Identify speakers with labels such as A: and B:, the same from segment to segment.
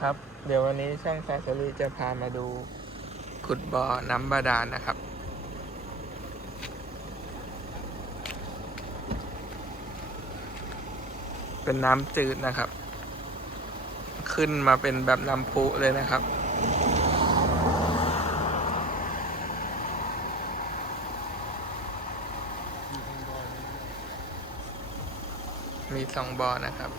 A: ครับ เดี๋ยววันนี้ช่างซาซารีจะพามาดูขุดบ่อน้ำบาดาลนะครับ เป็นน้ำจืดนะครับ ขึ้นมาเป็นแบบน้ำพุเลยนะครับมีสองบ่อนะครับ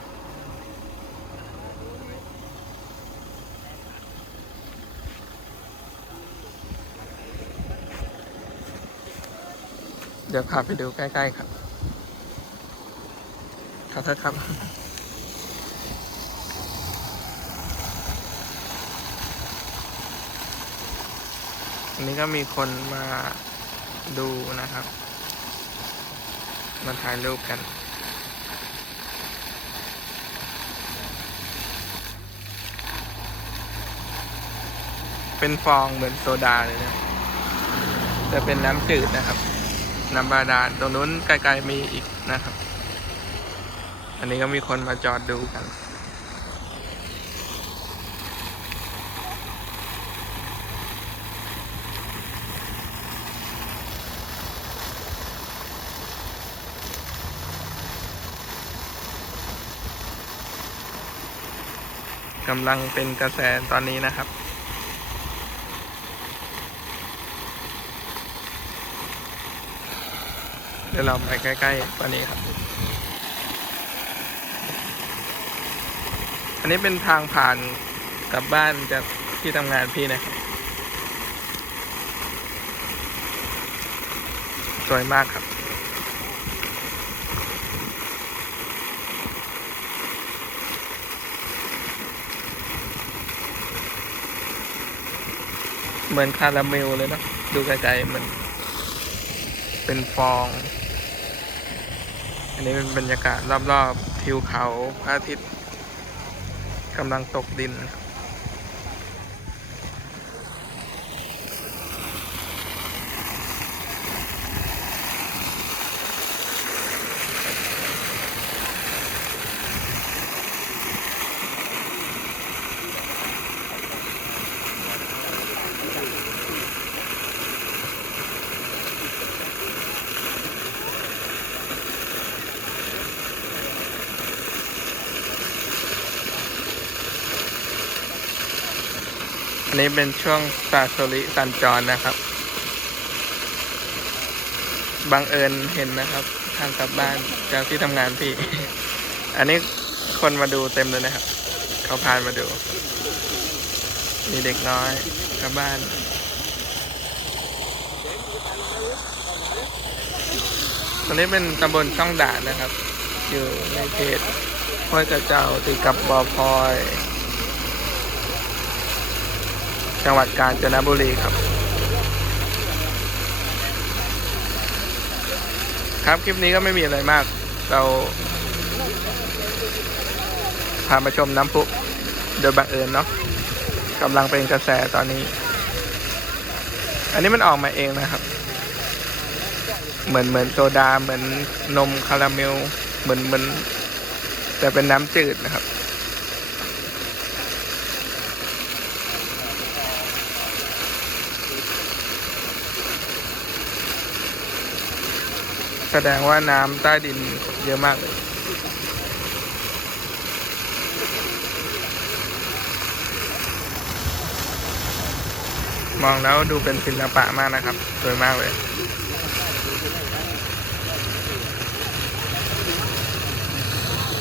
A: เดี๋ยวพาไปดูใกล้ๆครับขอโทษครับ อันนี้ก็มีคนมาดูนะครับ มาถ่ายรูปกันเป็นฟองเหมือนโซดาเลยนะ แต่เป็นน้ำจืดนะครับ น้ำบาดาลตรงนู้นไกลๆมีอีกนะครับ อันนี้ก็มีคนมาจอดดูกันกำลังเป็นกระแสตอนนี้นะครับ ดี๋ยวเราไปใกล้ๆกว่านี้ครับ อันนี้เป็นทางผ่านกลับบ้านจากที่ทำงานพี่นะครับ สวยมากครับเหมือนคาราเมลเลยเนะ ดูไกลๆมือนเป็นฟอง อันนี้เป็นบรรยากาศรอบๆทิวเขาพระอาทิตย์กำลังตกดินครับ อันนี้เป็นช่วงซาโซริสัญจรนะครับ บังเอิญเห็นนะครับ ทางกลับบ้านจากที่ทำงานพี่ อันนี้คนมาดูเต็มเลยนะครับ เขาพานมาดู มีเด็กน้อยกลับบ้าน ตรงนี้เป็นตำบลช่องด่านนะครับ อยู่ในเขตห้วยกระเจ้าติดกับบ่อพลอย จังหวัดกาญจนบุรีครับ ครับคลิปนี้ก็ไม่มีอะไรมาก เราพามาชมน้ำพุโดยบังเอิญเนาะกำลังเป็นกระแสตอนนี้ อันนี้มันออกมาเองนะครับ เหมือนเหมือนโซดาเหมือนนมคาราเมล เหมือนเหมือนแต่เป็นน้ำจืดนะครับ สดงว่าน้ำใต้ดินเยอะมากเลยมองแล้วดูเป็นศิลปะมากนะครับ สวยมากเลย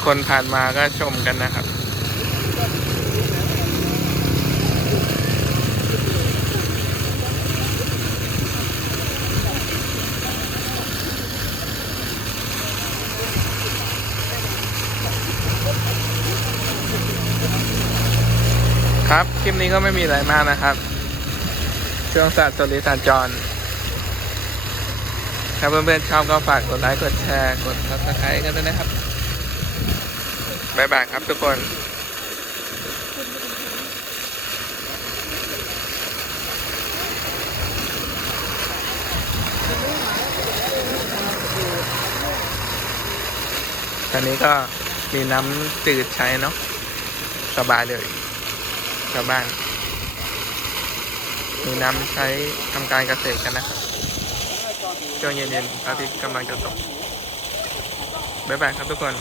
A: คนผ่านมาก็ชมกันนะครับ ครับ คลิปนี้ก็ไม่มีอะไรมากนะครับ ช่วงสัตว์สลิสัญจร ถ้าเพื่อนๆชอบก็ฝากกดไลค์ กดแชร์ กด subscribe กันด้วยนะครับ บ๊ายบายครับทุกคนตอนนี้ก็มีน้ำจืดใช้เนาะสบายเลย ชาวบ้าน มีน้ำใช้ทำการเกษตรกันนะครับช่วงเย็นๆอาทิตย์กำลังจะตกบ๊ายบายครับทุกคน